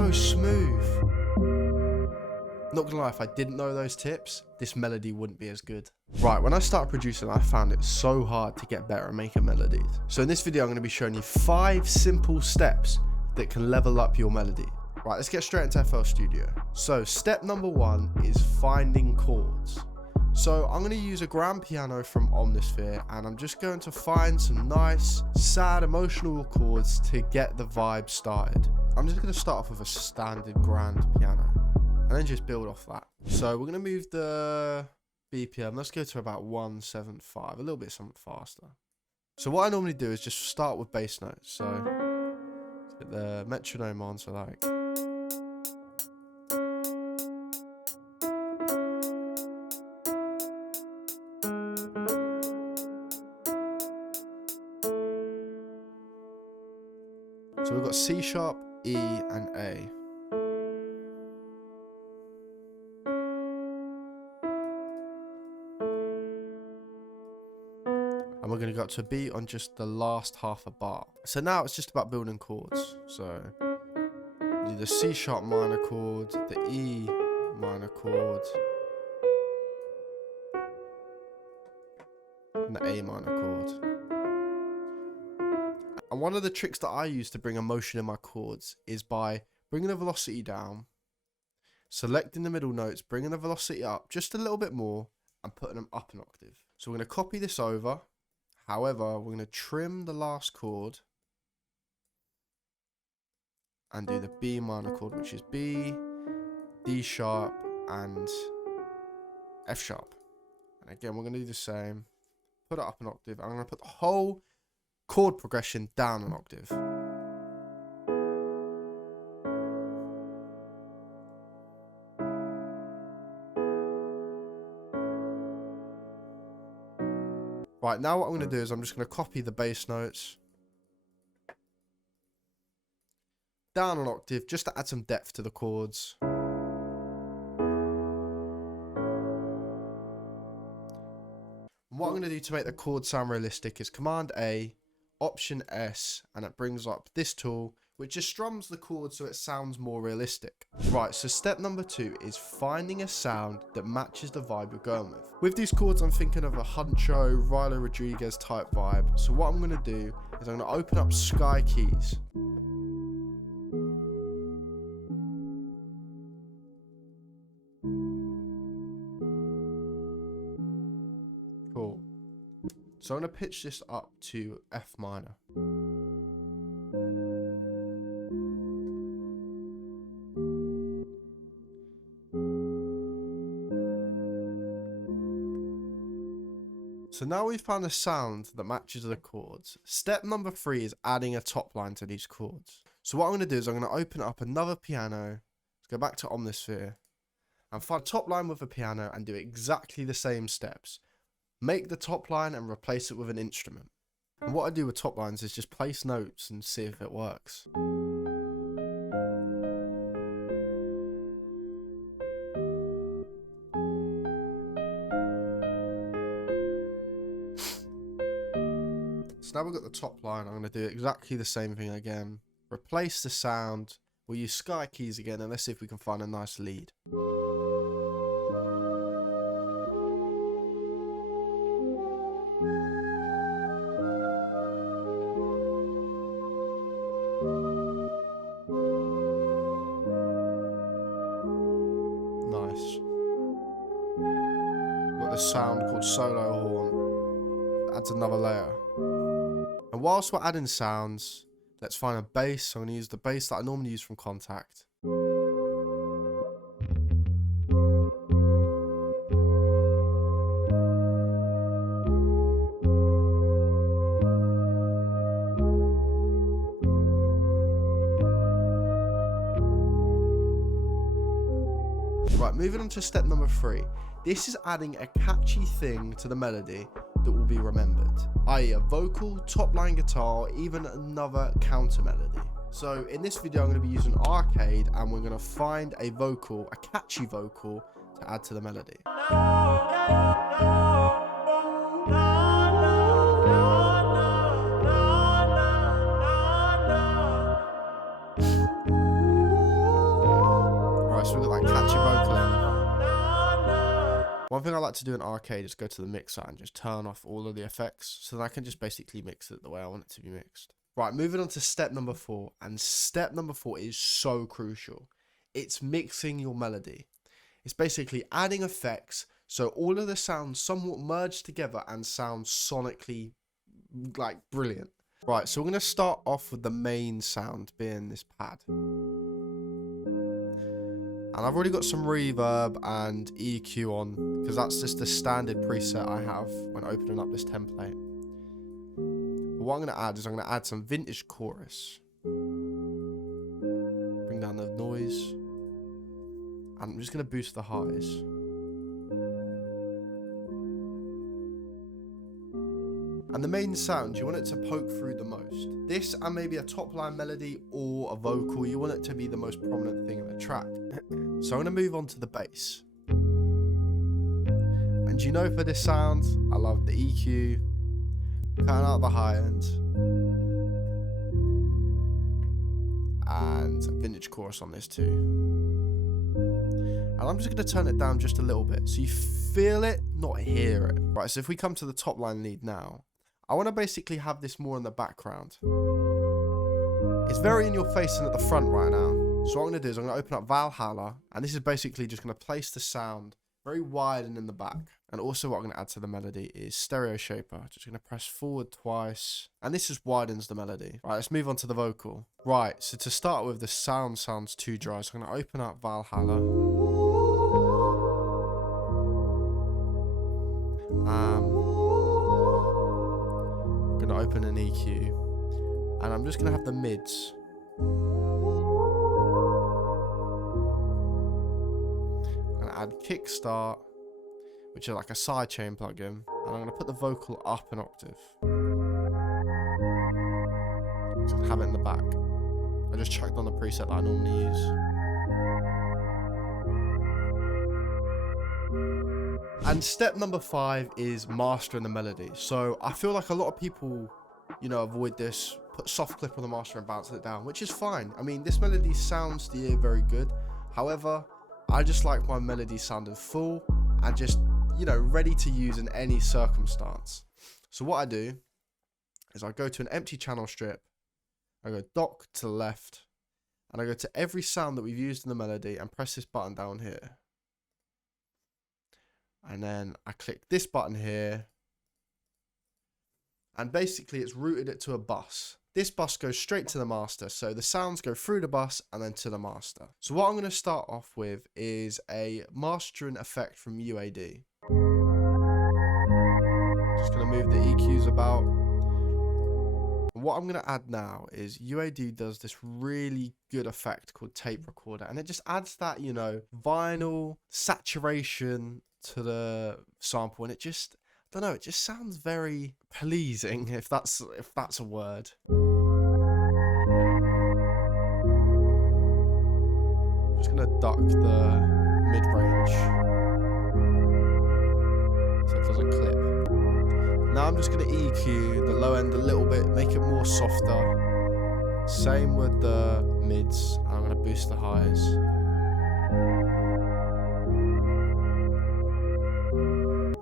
so smooth. Not gonna lie, if I didn't know those tips, this melody wouldn't be as good. Right, when I started producing, I found it so hard to get better at making melodies. So in this video, I'm gonna be showing you 5 simple steps that can level up your melody. Right, let's get straight into FL Studio. So step number 1 is finding chords. So I'm going to use a grand piano from Omnisphere, and I'm just going to find some nice, sad, emotional chords to get the vibe started. I'm just going to start off with a standard grand piano and then just build off that. So we're going to move the BPM. Let's go to about 175, a little bit something faster. So what I normally do is just start with bass notes. So let's get the metronome on, so like... So we've got C sharp, E, and A. And we're going to go up to a B on just the last half a bar. So now it's just about building chords. So do the C sharp minor chord, the E minor chord, and the A minor chord. And one of the tricks that I use to bring emotion in my chords is by bringing the velocity down, selecting the middle notes, bringing the velocity up just a little bit more, and putting them up an octave. So we're going to copy this over. However, we're going to trim the last chord and do the B minor chord, which is B, D sharp, and F sharp. And again, we're going to do the same. Put it up an octave. I'm going to put the whole chord progression down an octave. Right, now what I'm going to do is I'm just going to copy the bass notes down an octave just to add some depth to the chords. What I'm going to do to make the chords sound realistic is Command A, Option S, and it brings up this tool which just strums the chord so it sounds more realistic. Right, so step number 2 is finding a sound that matches the vibe you're going with. With these chords, I'm thinking of a Huncho, Rylo Rodriguez type vibe. So what I'm going to do is I'm going to open up Sky Keys. Cool. So I'm going to pitch this up to F minor. So now we've found a sound that matches the chords. Step number 3 is adding a top line to these chords. So what I'm going to do is I'm going to open up another piano, let's go back to Omnisphere, and find a top line with a piano and do exactly the same steps. Make the top line and replace it with an instrument. And what I do with top lines is just place notes and see if it works. So now we've got the top line, I'm going to do exactly the same thing again. Replace the sound, we'll use Sky Keys again, and let's see if we can find a nice lead. Nice. Got this sound called solo horn. Adds another layer. And whilst we're adding sounds, let's find a bass. So I'm going to use the bass that I normally use from Contact. Right, moving on to step number 3. This is adding a catchy thing to the melody that will be remembered, i.e. a vocal, top line guitar, or even another counter melody. So in this video I'm going to be using Arcade, and we're going to find a vocal, a catchy vocal, to add to the melody. One thing I like to do in Arcade is go to the mixer and just turn off all of the effects, so then I can just basically mix it the way I want it to be mixed. Right, moving on to step number 4, and step number 4 is so crucial. It's mixing your melody. It's basically adding effects so all of the sounds somewhat merge together and sound sonically like brilliant. Right, so we're going to start off with the main sound being this pad. And I've already got some reverb and EQ on because that's just the standard preset I have when opening up this template. But what I'm going to add is I'm going to add some vintage chorus. Bring down the noise. And I'm just going to boost the highs. And the main sound, you want it to poke through the most. This and maybe a top line melody or a vocal, you want it to be the most prominent thing in the track. So I'm going to move on to the bass. And you know, for this sound, I love the EQ, cutting out the high end, and a vintage chorus on this too. And I'm just going to turn it down just a little bit so you feel it, not hear it. Right, so if we come to the top line lead now, I want to basically have this more in the background. It's very in your face and at the front right now. So what I'm going to do is I'm going to open up Valhalla, and this is basically just going to place the sound very wide and in the back. And also what I'm going to add to the melody is Stereo Shaper. Just going to press forward twice, and this just widens the melody. Right, let's move on to the vocal. Right, so to start with, the sound sounds too dry, so I'm going to open up Valhalla. Going to open an EQ, and I'm just going to have the mids. I'm going to add Kickstart, which is like a sidechain plugin, and I'm going to put the vocal up an octave. Just have it in the back. I just chucked on the preset that I normally use. And step number 5 is mastering the melody. So I feel like a lot of people, avoid this, put soft clip on the master and bounce it down, which is fine. I mean, this melody sounds to the ear very good. However, I just like my melody sounding full and just, ready to use in any circumstance. So what I do is I go to an empty channel strip, I go dock to the left, and I go to every sound that we've used in the melody and press this button down here. And then I click this button here, and basically it's routed it to a bus. This bus goes straight to the master, so the sounds go through the bus and then to the master. So what I'm going to start off with is a mastering effect from UAD. Just going to move the EQs about. What I'm going to add now is UAD does this really good effect called tape recorder, and it just adds that, vinyl saturation to the sample, and it just, I don't know, it just sounds very pleasing, if that's a word. Just gonna duck the mid-range so it doesn't clip. Now I'm just gonna EQ the low end a little bit, make it more softer. Same with the mids, and I'm gonna boost the highs.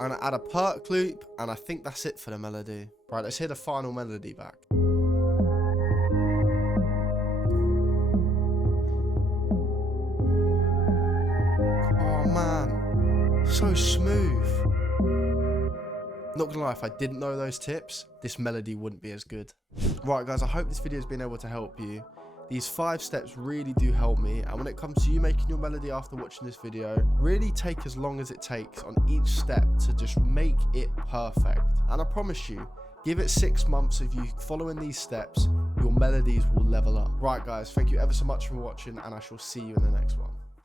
I'm going to add a perk loop, and I think that's it for the melody. Right, let's hear the final melody back. Oh man, so smooth. Not gonna lie, if I didn't know those tips, this melody wouldn't be as good. Right guys, I hope this video has been able to help you. These 5 steps really do help me, and when it comes to you making your melody after watching this video, really take as long as it takes on each step to just make it perfect. And I promise you, give it 6 months of you following these steps, your melodies will level up. Right guys, thank you ever so much for watching, and I shall see you in the next one.